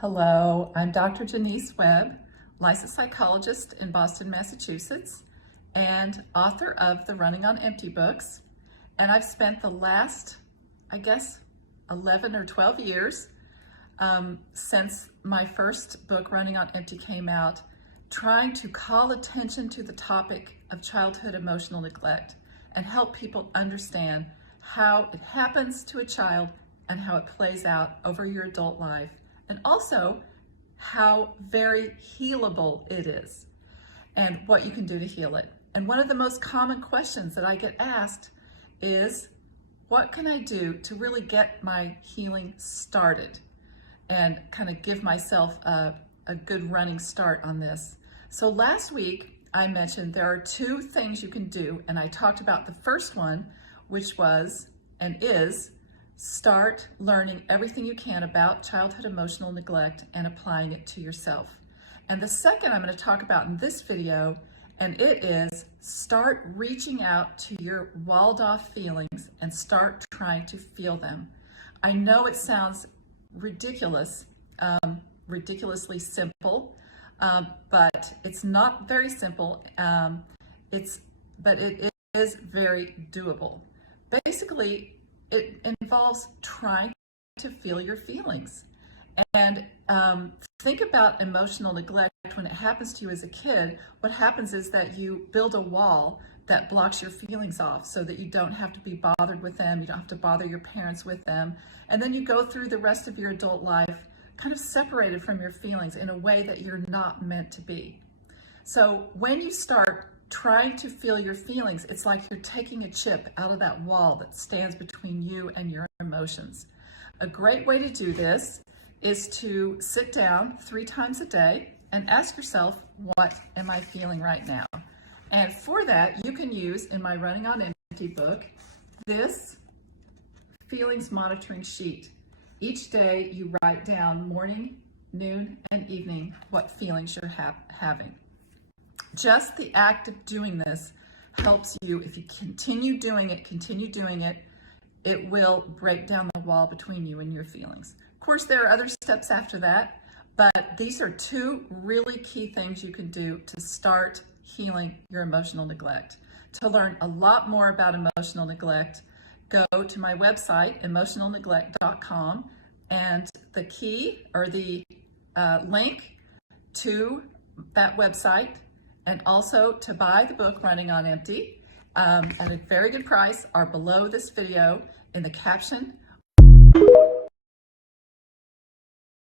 Hello, I'm Dr. Janice Webb, licensed psychologist in Boston, Massachusetts, and author of the Running on Empty books. And I've spent the last, 11 or 12 years since my first book, Running on Empty, came out, trying to call attention to the topic of childhood emotional neglect and help people understand how it happens to a child and how it plays out over your adult life, and also how very healable it is and what you can do to heal it. And one of the most common questions that I get asked is, what can I do to really get my healing started and kind of give myself a good running start on this? So last week I mentioned there are two things you can do, and I talked about the first one, which was and is start learning everything you can about childhood emotional neglect and applying it to yourself. And the second I'm going to talk about in this video, and it is start reaching out to your walled off feelings and start trying to feel them. I know it sounds ridiculous, ridiculously simple, but it's not very simple. But it is very doable. Basically, it involves trying to feel your feelings. And think about emotional neglect when it happens to you as a kid. What happens is that you build a wall that blocks your feelings off so that you don't have to be bothered with them, you don't have to bother your parents with them. And then you go through the rest of your adult life kind of separated from your feelings in a way that you're not meant to be. So when you start trying to feel your feelings, it's like you're taking a chip out of that wall that stands between you and your emotions. A great way to do this is to sit down 3 times a day and ask yourself, what am I feeling right now? And for that, you can use, in my Running on Empty book, this feelings monitoring sheet. Each day you write down morning, noon, and evening what feelings you're having. Just the act of doing this helps you. If you continue doing it, it will break down the wall between you and your feelings. Of course, there are other steps after that, but these are 2 really key things you can do to start healing your emotional neglect. To learn a lot more about emotional neglect, go to my website, emotionalneglect.com, and the key or the link to that website, and also to buy the book Running on Empty at a very good price, are below this video in the caption